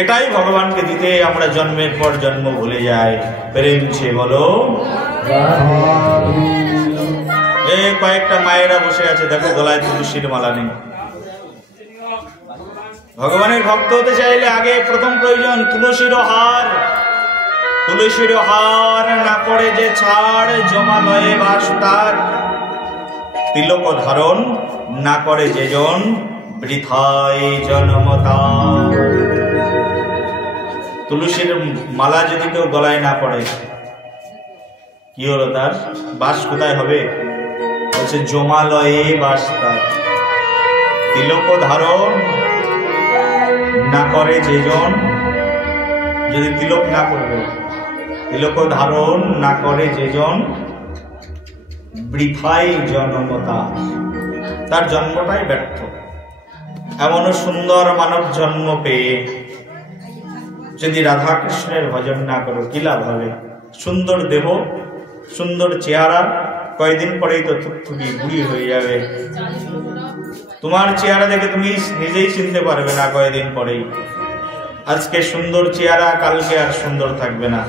এটাই ভগবানকে দিতে আমরা জন্মের পর জন্ম ভুলে যাই। প্রেম সে বলো। এই কয়েকটা মায়েরা বসে আছে, দেখো গলায় তুলসীর মালা নেই। ভগবানের ভক্ত হতে চাইলে আগে প্রথম প্রয়োজন তুলসীর হার। তুলসীর হার না করে যে ছাড়, জমালয়ে বাস তার। তিলক ধারণ না করে যেজন, বৃথায় জন্মতা। তুলসীর মালা যদি কেউ গলায় না পড়ে, কি হলো তার? বাস কোথায় হবে? বলছে জমালয়ে বাস তার। তিলক ধারণ না করে যেজন, যদি তিলক না করবে, তিলক ধারণ না করে যেজন, বৃথায় জন্মতা, তার জন্মটাই ব্যর্থ। এমন সুন্দর মানব জন্ম পেয়ে যদি রাধা কৃষ্ণের ভজন না করো কি লাভ হবে? সুন্দর দেহ, সুন্দর চেহারা, কয়েকদিন পরেই তো থুকথুকি বুড়ি হয়ে যাবে। তোমার চেহারা দেখে তুমি নিজেই চিনতে পারবে না কয়েকদিন পরেই। আজকে সুন্দর চেহারা, কালকে আর সুন্দর থাকবে না।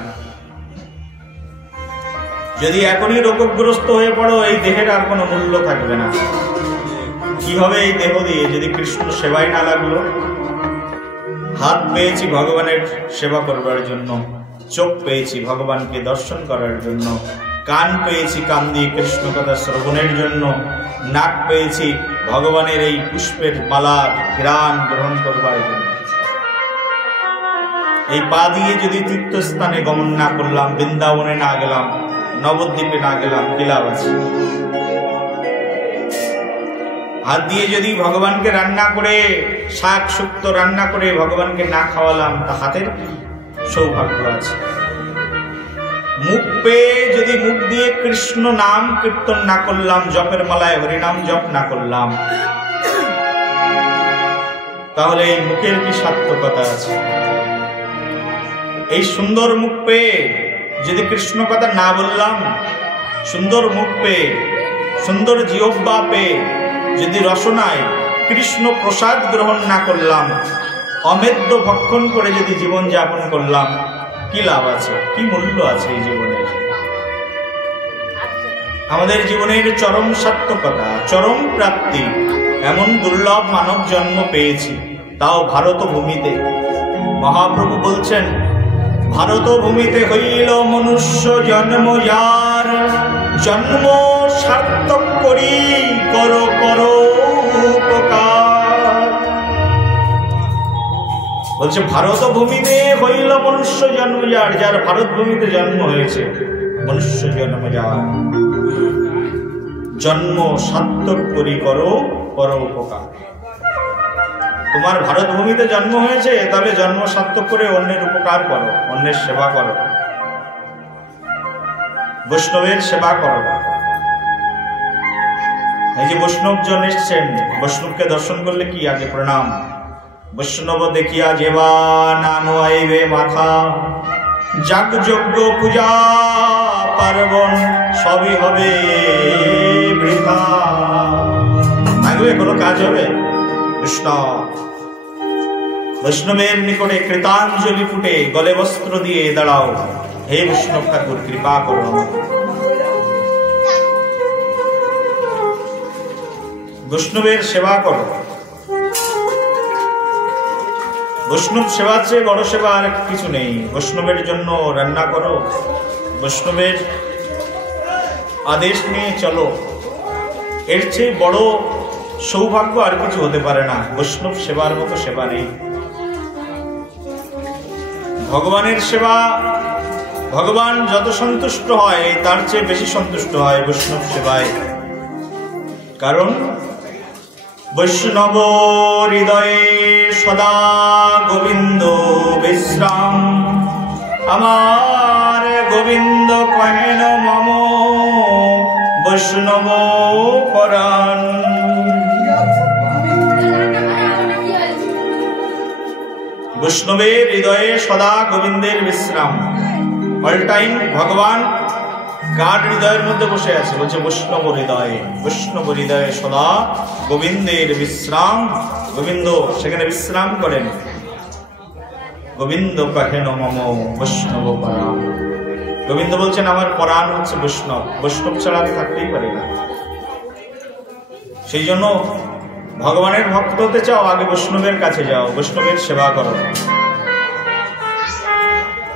যদি এখনই রোগগ্রস্ত হয়ে পড়ো, এই দেহের আর কোনো মূল্য থাকবে না। কি হবে এই দেহ দিয়ে যদি কৃষ্ণ সেবায় না লাগলো? হাত পেয়েছি ভগবানের সেবা করবার জন্য, চোখ পেয়েছি ভগবানকে দর্শন করার জন্য, কান পেয়েছি কান দিয়ে কৃষ্ণ কথা শ্রবণের জন্য, নাক পেয়েছি ভগবানের এই পুষ্পের মালার ঘ্রাণ গ্রহণ করবার জন্য। এই পা দিয়ে যদি তীর্থস্থানে গমন না করলাম, বৃন্দাবনে না গেলাম, নবদ্বীপে না গেলাম, কি লাভ আছে? হাত দিয়ে যদি ভগবানকে রান্না করে, শাক শুক্তো রান্না করে ভগবানকে না খাওয়ালাম, তা হাতের সৌভাগ্য আছে। মুখ পেয়ে যদি মুখ দিয়ে কৃষ্ণ নাম কীর্তন না করলাম, জপের মালায় হরিনাম জপ না করলাম, তাহলে এই মুখের কি সার্থকতা আছে? এই সুন্দর মুখ পেয়ে যদি কৃষ্ণ কথা না বললাম, সুন্দর মুখ পেয়ে, সুন্দর জিহ্বা পেয়ে যদি রসনায় কৃষ্ণ প্রসাদ গ্রহণ না করলাম, অমেদ্য ভক্ষণ করে যদি জীবন যাপন করলাম, কি লাভ আছে? কি মূল্য আছে এই জীবনের? আমাদের জীবনের চরম সার্থকতা, চরম প্রাপ্তি, এমন দুর্লভ মানব জন্ম পেয়েছি, তাও ভারত ভূমিতে। মহাপ্রভু বলছেন, ভারত ভূমিতে হইল মনুষ্য জন্ম যার, জন্ম সার্থক করি করো করো উপকার। বলছে ভারত ভূমিতে হইল মনুষ্য জন্ম যার, যার ভারত ভূমিতে জন্ম হয়েছে, মনুষ্য জন্ম যার, জন্ম সার্থক করি করো করো উপকার। তোমার ভারত ভূমিতে জন্ম হয়েছে, তাহলে জন্ম সার্থক করে অন্যের উপকার করো, অন্যের সেবা করো, বৈষ্ণবের সেবা করো। এই যে বৈষ্ণব জন এসছেন, বৈষ্ণবকে দর্শন করলে কি আগে প্রণাম। বৈষ্ণব দেখিয়া যেবা নানো আইবে মাথা, যাগ যজ্ঞ পূজা পার্বণ সবই হবে বৃথা। থাকবে কোনো কাজ হবে? কৃষ্ণ বৈষ্ণবের নিকটে কৃতাঞ্জলি ফুটে গলে বস্ত্র দিয়ে দাঁড়াও, হে বৈষ্ণব ঠাকুর কৃপা করো আমাকে। বৈষ্ণবের সেবা করো। বৈষ্ণব সেবার চেয়ে বড় সেবা আর কিছু নেই। বৈষ্ণবের জন্য রান্না করো, বৈষ্ণবের আদেশ নিয়ে চলো, এর চেয়ে বড় সৌভাগ্য আর কিছু হতে পারে না। বৈষ্ণব সেবার মতো সেবা নেই। ভগবানের সেবা ভগবান যত সন্তুষ্ট হয় তার চেয়ে বেশি সন্তুষ্ট হয় বৈষ্ণব সেবায়। কারণ বৈষ্ণব হৃদয়ে সদা গোবিন্দ বিশ্রাম, আমার গোবিন্দ কহেন মম বৈষ্ণব পরাণ। বৈষ্ণবের হৃদয়ে সদা গোবিন্দের বিশ্রাম। অল টাইম ভগবান কার হৃদয়ের মধ্যে বসে আছে? বলছে বৈষ্ণব হৃদয়ে। বৈষ্ণব হৃদয়ে সদা গোবিন্দের বিশ্রাম। গোবিন্দ সেখানে বিশ্রাম করেন। গোবিন্দ কহেন মম বৈষ্ণব পরাণ। গোবিন্দ বলছেন আমার পরাণ হচ্ছে বৈষ্ণব, বৈষ্ণব ছাড়া আমি থাকতেই পারি না। সেই জন্য ভগবানের ভক্ত হতে চাও, আগে বৈষ্ণবের কাছে যাও, বৈষ্ণবের সেবা করো।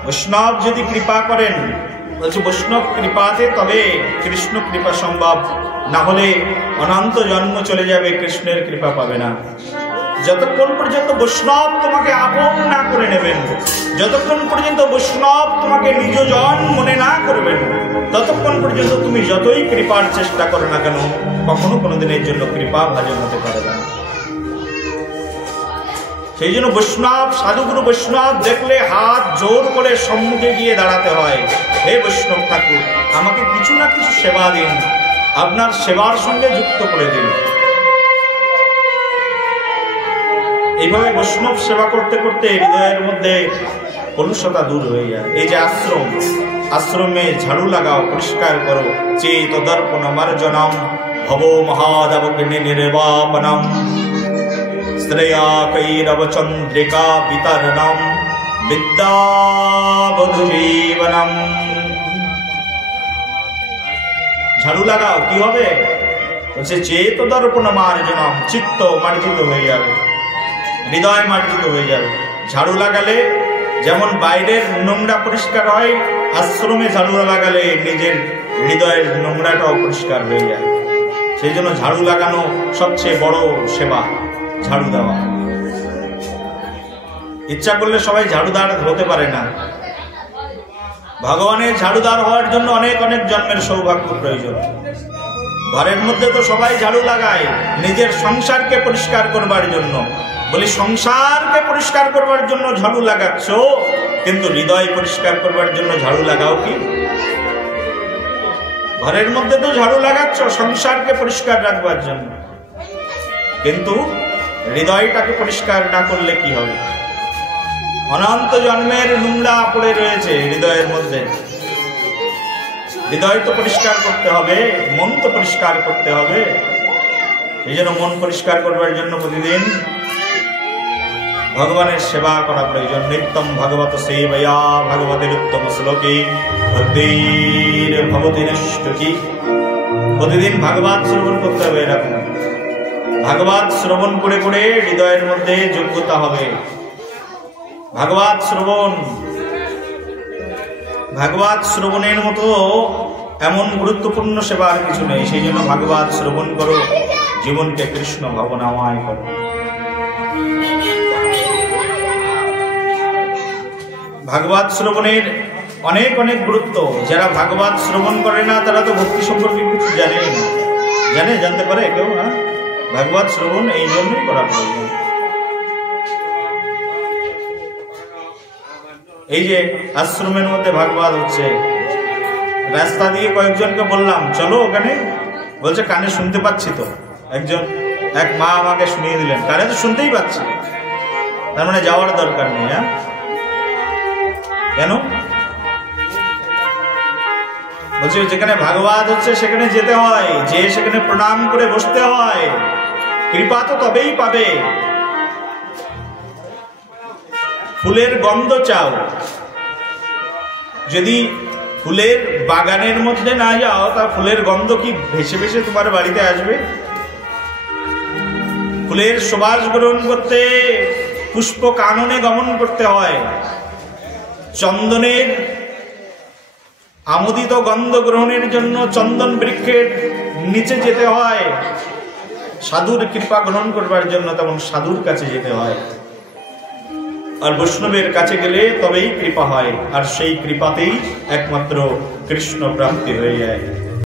বৈষ্ণব যদি কৃপা করেন, বলছে বৈষ্ণব কৃপাতে তবে কৃষ্ণ কৃপা সম্ভব, না হলে অনন্ত জন্ম চলে যাবে, কৃষ্ণের কৃপা পাবে না। যতক্ষণ পর্যন্ত বৈষ্ণব তোমাকে আপন না করে নেবেন, যতক্ষণ পর্যন্ত বৈষ্ণব তোমাকে নিজজন মনে না করবেন, ততক্ষণ পর্যন্ত তুমি যতই কৃপার চেষ্টা করো না কেন, কখনো কোনোদিনের জন্য কৃপা ভাজন হতে পারে না। সেই জন্য বৈষ্ণব, সাধুগুরু বৈষ্ণব দেখলে হাত জোর করে সম্মুখে গিয়ে দাঁড়াতে হয়। হে বৈষ্ণব ঠাকুর, আমাকে কিছু না কিছু সেবা দিন, আপনার সেবার সঙ্গে যুক্ত করে দিন। এইভাবে বৈষ্ণব সেবা করতে করতে হৃদয়ের মধ্যে কলুষতা দূর হয়ে যায়। এই যে আশ্রম, আশ্রমে ঝাড়ু লাগাও, পরিষ্কার করো। চেত দর্পণ মার্জনম ভব মহাদবগ্নি নির্বাপনম শ্রেয়া কৈরব চন্দ্রিকা বিতরণম বিদ্যাবধূ জীবনম। ঝাড়ু লাগাও, কি হবে? বলছে চেত দর্পণ মার্জনম, চিত্ত মার্জিত হয়ে যাবে, হৃদয় মার্জিত হয়ে যাবে। ঝাড়ু লাগালে যেমন বাইরের নোংরা পরিষ্কার হয়, আশ্রমে ঝাড়ু লাগালে নিজের হৃদয়ের নোংরাটাও পরিষ্কার হয়ে যায়। সেই জন্য ঝাড়ু লাগানো সবচেয়ে বড় সেবা, ঝাড়ু দেওয়া। ইচ্ছা করলে সবাই ঝাড়ুদার হতে পারে না। ভগবানের ঝাড়ুদার হওয়ার জন্য অনেক অনেক জন্মের সৌভাগ্য প্রয়োজন। ঘরের মধ্যে তো সবাই ঝাড়ু লাগায় নিজের সংসারকে পরিষ্কার করবার জন্য। বলি সংসারকে পরিষ্কার করবার জন্য ঝাড়ু লাগাচ্ছ, কিন্তু হৃদয় পরিষ্কার করবার জন্য ঝাড়ু লাগাও কি? ঘরের মধ্যে তো ঝাড়ু লাগাচ্ছ সংসারকে পরিষ্কার রাখবার জন্য, কিন্তু হৃদয়টাকে পরিষ্কার না করলে কি হবে? অনন্ত জন্মের নোংরা পড়ে রয়েছে হৃদয়ের মধ্যে। হৃদয় তো পরিষ্কার করতে হবে, মন তো পরিষ্কার করতে হবে। এই জন্য মন পরিষ্কার করবার জন্য প্রতিদিন ভগবানের সেবা করা প্রয়োজন। নিত্যম ভগবত সেবয়া ভগবতের উত্তম শ্লোকে ভক্তির ভবতি নষ্টকি। প্রতিদিন ভাগবত শ্রবণ করতে হবে। এরকম ভাগবত শ্রবণ করে করে হৃদয়ের মধ্যে যোগ্যতা হবে। ভাগবত শ্রবণ, ভাগবত শ্রবণের মতো এমন গুরুত্বপূর্ণ সেবা আর কিছু নেই। সেই জন্য ভাগবত শ্রবণ করো, জীবনকে কৃষ্ণ ভাবনাময় করো। ভাগবত শ্রবণের অনেক অনেক গুরুত্ব। যারা ভাগবত শ্রবণ করে না তারা তো ভক্তি সম্পর্কে কিছু জানেই না। জানতে পারে কেউ? হ্যাঁ, ভাগবত শ্রবণ এই জন্যই করা প্রয়োজন। এই যে আশ্রমের মধ্যে ভাগবত হচ্ছে, রাস্তা দিয়ে কয়েকজনকে বললাম চলো ওখানে, বলছে কানে শুনতে পাচ্ছি তো। এক মা আমাকে শুনিয়ে দিলেন, কানে তো শুনতেই পাচ্ছি, তার মানে যাওয়ার দরকার নেই। হ্যাঁ, কেন? বলছি যেখানে ভাগবত হচ্ছে সেখানে যেতে হয়, যে সেখানে প্রণাম করে বসতে হয়, কৃপা তো তবেই পাবে। ফুলের গন্ধ চাও, যদি ফুলের বাগানের মধ্যে না যাও তা ফুলের গন্ধ কি ভেসে ভেসে তোমার বাড়িতে আসবে? ফুলের সুবাস গ্রহণ করতে পুষ্প কাননে গমন করতে হয়, চন্দনের আমোদিত গন্ধ গ্রহণের জন্য চন্দন বৃক্ষের নিচে যেতে হয়, সাধুর কৃপা গ্রহণ করবার জন্য তেমন সাধুর কাছে যেতে হয়। আর বৈষ্ণবের কাছে গেলে তবেই কৃপা হয়, আর সেই কৃপাতেই একমাত্র কৃষ্ণ প্রাপ্তি হয়ে যায়।